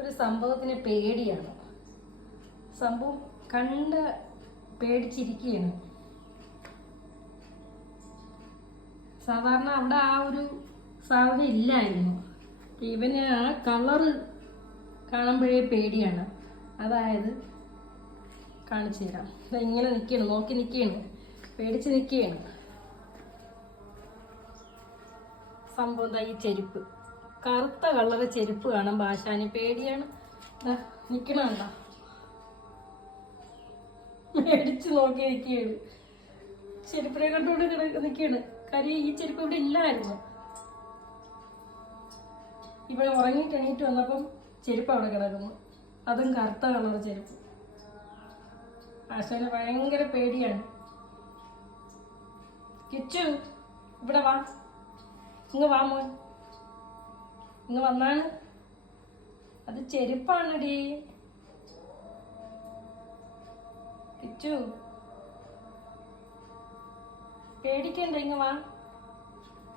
ഒരു സംഭവത്തിന് പേടിയാണ്. സംഭവം കണ്ട് പേടിച്ചിരിക്കുകയാണ്. സാധാരണ അവിടെ ആ ഒരു സാധനം ഇല്ലായിരുന്നു. ഇവന് ആ കളറ് കാണുമ്പോഴേ പേടിയാണ്. അതായത് കാണിച്ചു തരാം. ഇങ്ങനെ നിൽക്കുകയാണ്, നോക്കി നിൽക്കുകയാണ്, പേടിച്ച് നിൽക്കുകയാണ്. സംഭവം ഈ ചെരുപ്പ്, കറുത്ത കളറ് ചെരുപ്പ് കാണുമ്പോൾ ആശാന് പേടിയാണ്. നിൽക്കണണ്ട, പേടിച്ച് നോക്കി നിൽക്കുകയാണ്. ചെരുപ്പിനെ കണ്ടുകൊണ്ട് നിൽക്കുകയാണ്. കാര്യം ഈ ചെരുപ്പ് ഇവിടെ ഇല്ലായിരുന്നു. ഇവിടെ ഉറങ്ങിയിട്ട് എണീറ്റ് വന്നപ്പം ചെരുപ്പ് അവിടെ കിടക്കുന്നു, അതും കറുത്ത കളർ ചെരുപ്പ്. ആശാന് ഭയങ്കര പേടിയാണ്. കിച്ചു ഇവിടെ വാ, ഇങ്ങ് വാ മോൻ, ഇങ്ങ് വന്നാണ്. അത് ചെരുപ്പാണടി കിച്ചു, പേടിക്കണ്ട, ഇങ്ങ് വാ.